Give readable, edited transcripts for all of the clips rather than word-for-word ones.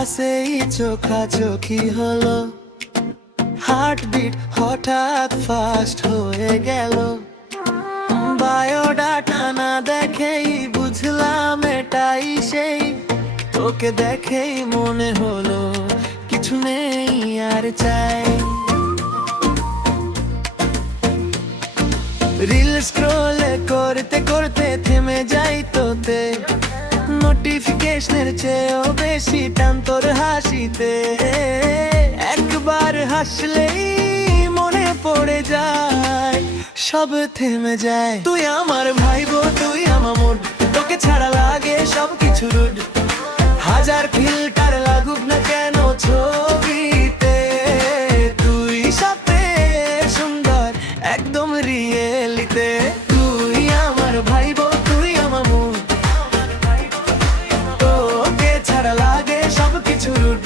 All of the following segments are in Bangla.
কাছেই চোখাচোখি হলো, হার্টবিট হঠাৎ ফাস্ট হয়ে গেল। বায়োডাটা না দেখেই বুঝলাম এটাই সেই, তোকে দেখেই মনে হলো কিছু নেই আর চাই। রিল স্ক্রল করতে করতে থেমে যাই তোতে, নোটিফিকেশনের চেয়েও বেশি টান তোর হাসিতে। একবার হাসলেই মনে পড়ে যায়, সব থেমে যায়। তুই আমার ভাইবো, তুই আমার মন, তোকে ছাড়া লাগে সব কিছু রুড। হাজার ফিল্টার লাগুক না কেন ছবিতে, তুই সাথে সুন্দর একদম রিয়েলিতে। তুই আমার ভাইবো, তুই আমার মন, তোকে ছাড়া লাগে সব কিছু রুড।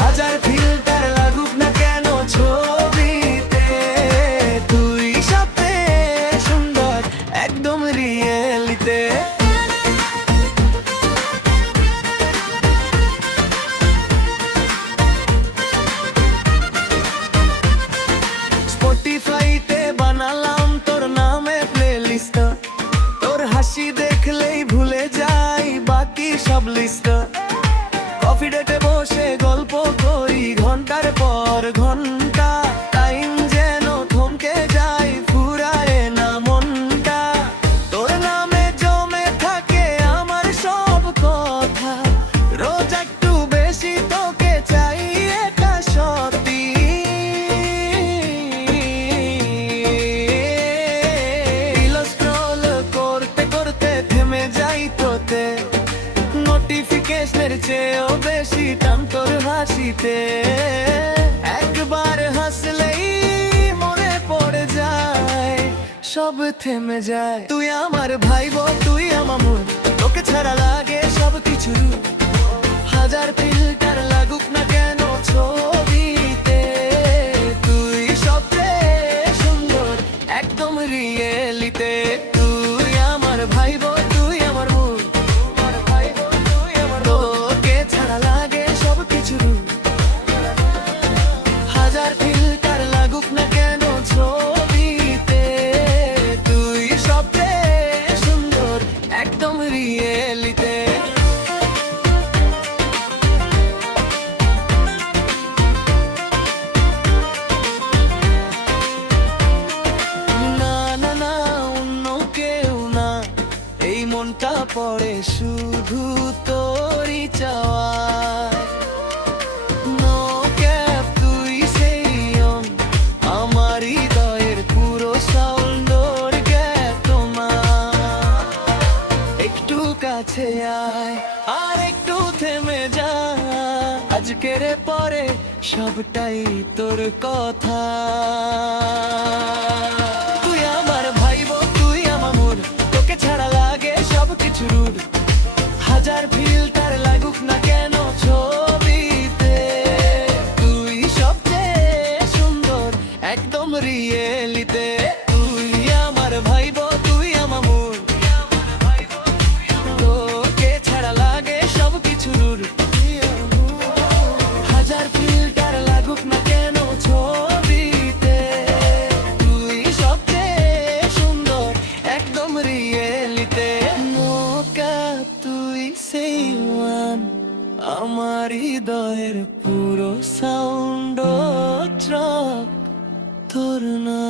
হাজার ফিল্টার লাগুক না কেন ছবিতে, তুই সাথে সুন্দর একদম রিয়েলিতে। স্পটিফাইতে বানালাম তোর নামে প্লেলিস্ট, তোর হাসি দেখলেই ভুলে যাই বাকি সব লিস্ট। কফি ডেটে বসে গল্প করি ঘন্টার পর ঘন্টা, টাইম যেন থমকে যায় ফুরায় না মনটা। তোর নামে জমে থাকে আমার সব কথা, রোজ একটু বেশি তোকে চাই এটা সত্যি। রিল স্ক্রল করতে করতে থেমে যাই তোতে, নোটিফিকেশনের চেয়েও বেশি টান তোর হাসিতে। একবার হাসলেই মনে পড়ে যায়, সব থেমে যায়। তুই আমার ভাইবো, তুই আমার মন, তোকে ছাড়া লাগে সব কিছু। হাজার ফিল্টার লাগুক না কেন ছবিতে, তুই সবচেয়ে সুন্দর একদম রিয়েলিতে। তুই আমার ভাইবো, তুই আমার মন, তোকে ছাড়া লাগে সব কিছু। হাজার ফিল্টার লাগুক না কেন ছবিতে, তুই সবচেয়ে সুন্দর একদম রিয়েলিতে। না না না, অন্য কেউ না, এই মনটা পড়ে শুধু তোরই চাওয়ায়। নো ক্যাপ তুই সেই আমার হৃদয়ের পুরো সাউন্ডর গ্যাপ তোমার। একটু কাছে আয় আর একটু থেমে যা, আজকের পরে সবটাই তোর কথা। তুই আমার ভাইবো, তুই আমার মন, তোকে ছাড়া লাগে সব কিছু রুড। হাজার ফিল্টার লাগুক না কেন ছবিতে, তুই সবচেয়ে সুন্দর একদম রিয়েলিতে। তুই আমার ভাইবো, তুই আমার মন, তোকে ছাড়া লাগে সব কিছু রুড। হাজার ফিল্টার লাগুক না কেন ছবিতে, তুই সবচেয়ে সুন্দর একদম রিয়েলিতে। নৌকা তুই সেই ওয়ান, আমার হৃদয়ের পুরো সাউন্ড ট্রাক তোর না।